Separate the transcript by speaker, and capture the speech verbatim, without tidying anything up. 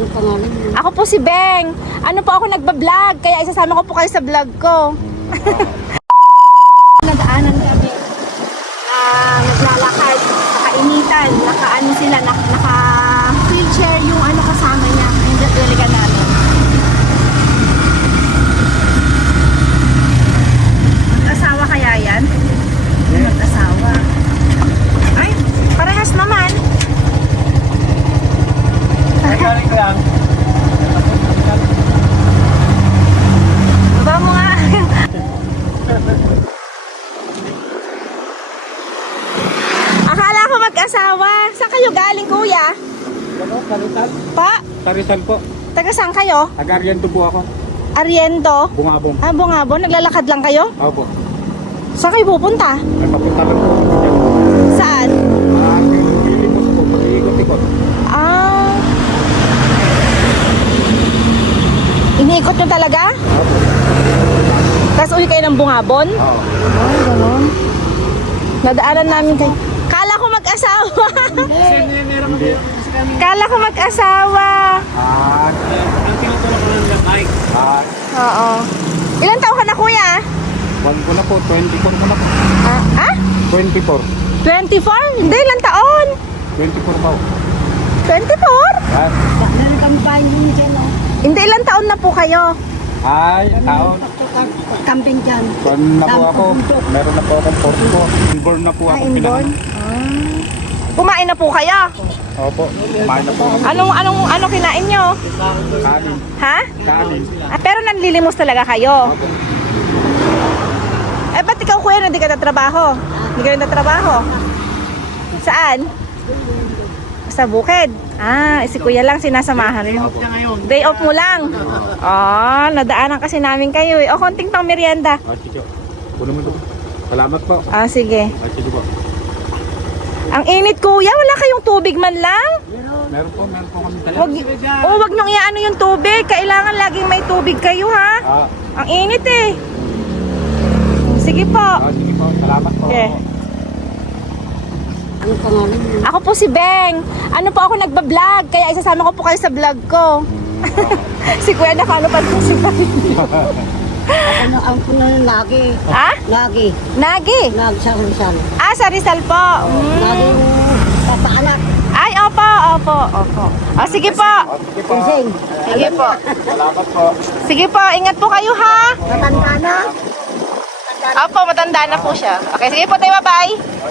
Speaker 1: Ang pangalan mo?
Speaker 2: Ako po si Beng. Ano po ako nagba-vlog, kaya isasama ko po kayo sa vlog ko. Nadaanan kami na naglalakad sa kainitan. Naka-ano sila, naka, naka wheelchair yung ano kasama niya. Yung talaga namin. Mag-asawa kaya yan? Mag-asawa. Ay, parehas naman.
Speaker 3: Galing ko lang.
Speaker 2: Baba mo nga. Akala ko mag-asawa. Saan kayo galing, kuya?
Speaker 3: Ano? Tarisal?
Speaker 2: Pa?
Speaker 3: Tarisal po.
Speaker 2: Taga saan kayo?
Speaker 3: Taga-Ariento po ako.
Speaker 2: Ariento?
Speaker 3: Bungabong.
Speaker 2: Ah, Bungabon. Naglalakad lang kayo?
Speaker 3: Ako po.
Speaker 2: Saan kayo pupunta?
Speaker 3: May papunta lang po.
Speaker 2: Saan?
Speaker 3: Ah, yung lilimos po. Pag-iikot-ikot.
Speaker 2: Ah. Iniikot nyo talaga?
Speaker 3: Ako po.
Speaker 2: Tapos uwi kayo ng Bungabon?
Speaker 3: Oo.
Speaker 2: Ay, gano'n. Nadaanan namin kayo. Kala ko mag-asawa.
Speaker 3: Hindi.
Speaker 2: Kala ko mag-asawa.
Speaker 3: Ah, ang tinutulak ko lang yung mic. Ah,
Speaker 2: Oo. Ilan taon ka na, kuya?
Speaker 3: one ko na po. twenty-four ko na po.
Speaker 2: Ah? ah?
Speaker 3: twenty-four.
Speaker 2: twenty-four? Hindi, ilan taon?
Speaker 3: twenty-four po.
Speaker 2: twenty-four?
Speaker 3: Yan.
Speaker 1: Meron kang bahay mo dyan, oh.
Speaker 2: Hindi, ilan taon na po kayo?
Speaker 3: Ay, taon.
Speaker 1: Camping dyan.
Speaker 3: Kuwan na po ako. Meron na po akong forty po. Inborn na po
Speaker 2: Ah,
Speaker 3: ako.
Speaker 2: inborn? Ah. Kumain na po kayo?
Speaker 3: Opo. Kumain na po ako.
Speaker 2: Anong, anong, ano kinain nyo?
Speaker 3: Kanin.
Speaker 2: Ha?
Speaker 3: Kanin.
Speaker 2: Ah, pero nanlilimos talaga kayo?
Speaker 3: Opo.
Speaker 2: Eh, ba't ikaw, kuya, hindi ka natrabaho? Hindi ka rin natrabaho? Saan? Sa bukid? Ah, si kuya lang sinasamahan mo. Day off mo lang? Ah, nadaanan kasi namin kayo eh. O, konting pang merienda.
Speaker 3: Ah, sige. Puno mo ito. Salamat po.
Speaker 2: Ah, sige.
Speaker 3: Ah, sige po.
Speaker 2: Ang init, kuya. Wala kayong tubig man lang?
Speaker 3: Meron po, meron po kami dala.
Speaker 2: Wag, oh, wag niyong iano yung tubig. Kailangan laging may tubig kayo, ha?
Speaker 3: Ah,
Speaker 2: Ang init eh. Sige po.
Speaker 3: ah, sige po. Salamat po.
Speaker 2: Okay.
Speaker 1: Ang pangalan mo?
Speaker 2: Ako po si Beng. Ano po ako nagba-vlog, kaya isasama ko po kayo sa vlog ko. Si kuya nakano pa po si Beng.
Speaker 1: Ako na, ako na lagi.
Speaker 2: Ha?
Speaker 1: Lagi.
Speaker 2: Nagi?
Speaker 1: Lagi sa Rizal.
Speaker 2: Ah, sa Rizal po.
Speaker 1: Lagi
Speaker 2: Mm.
Speaker 1: papaanak.
Speaker 2: Ay, opo, opo, opo. O, sige po.
Speaker 3: Ah, sige po.
Speaker 1: Pinsing.
Speaker 2: Sige po.
Speaker 3: Salamat po.
Speaker 2: Sige po, ingat po kayo ha.
Speaker 1: Matanda na.
Speaker 2: Opo, matanda na po siya. Okay, sige po tayo, bye-bye.